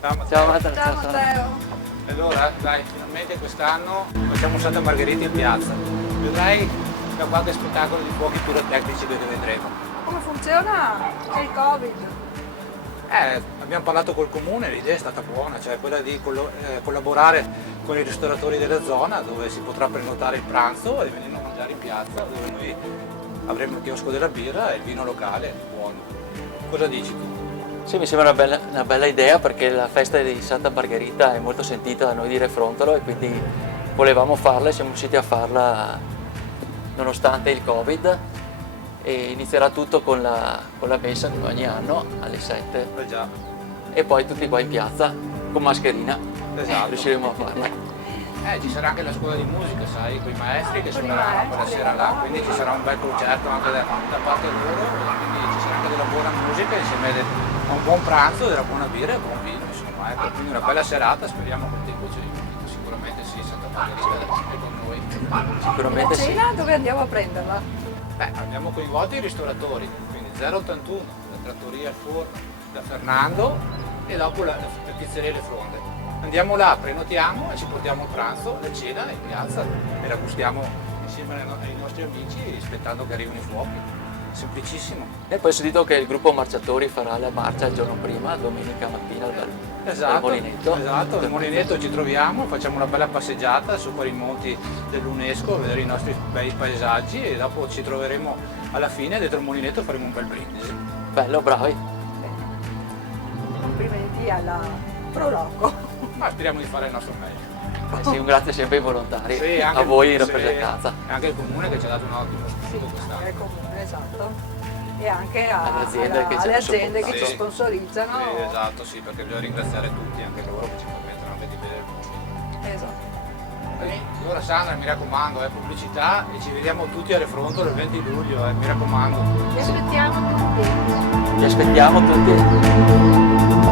Ciao Matteo. Ciao Matteo. Ciao Matteo. Allora, dai, finalmente quest'anno facciamo Santa Margherita in piazza. Vedrai da qualche spettacolo di fuochi pirotecnici che vedremo. Come funziona? C'è il Covid. Abbiamo parlato col comune, l'idea è stata buona, cioè quella di collaborare con i ristoratori della zona dove si potrà prenotare il pranzo e venire a mangiare in piazza, dove noi avremo il chiosco della birra e il vino locale buono. Cosa dici tu? Sì, mi sembra una bella idea perché la festa di Santa Margherita è molto sentita da noi di Refrontolo e quindi volevamo farla e siamo riusciti a farla nonostante il Covid e inizierà tutto con la messa come ogni anno alle 7 Già, e poi tutti qua in piazza con mascherina. esatto. Riusciremo a farla. Ci sarà anche la scuola di musica, sai, con i maestri che Con i suoneranno quella maestri, sera là, quindi ci sarà un bel concerto anche da parte loro, quindi ci sarà anche della buona musica insieme a un buon pranzo, della buona birra e buon vino, insomma, ecco, quindi una bella serata, speriamo che il tempo ci aiuti, sicuramente sì, Santa Margherita è con noi. La Sicuramente sì. cena dove andiamo a prenderla? Abbiamo coinvolto i ristoratori, quindi 081, la trattoria al forno, da Fernando e dopo la pizzeria Le Fronde. Andiamo là, prenotiamo e ci portiamo il pranzo, la cena in piazza e la gustiamo insieme ai nostri amici aspettando che arrivino i fuochi. Semplicissimo. E poi ho sentito che il gruppo marciatori farà la marcia il giorno prima, domenica mattina dal Molinetto. Esatto, al Molinetto ci troviamo, facciamo una bella passeggiata su per i monti dell'UNESCO a vedere i nostri bei paesaggi e dopo ci troveremo alla fine dentro il Molinetto e faremo un bel brindisi. Bello, bravi. Complimenti alla Proloco. Ma speriamo di fare il nostro meglio. Sì, un grazie sempre ai volontari, Sì, anche a voi in sì, rappresentanza. e anche il comune che ci ha dato un ottimo spunto Anche quest'anno. al comune, esatto. E anche Alle aziende che ci alle hanno aziende che supportato. ci sponsorizzano. Sì, esatto, sì, perché bisogna ringraziare tutti, anche loro che ci permettono anche di vedere il movimento. Esatto. Allora Sandra, mi raccomando, pubblicità e ci vediamo tutti a Refrontolo il 20 luglio, mi raccomando. Vi aspettiamo tutti. Vi aspettiamo tutti.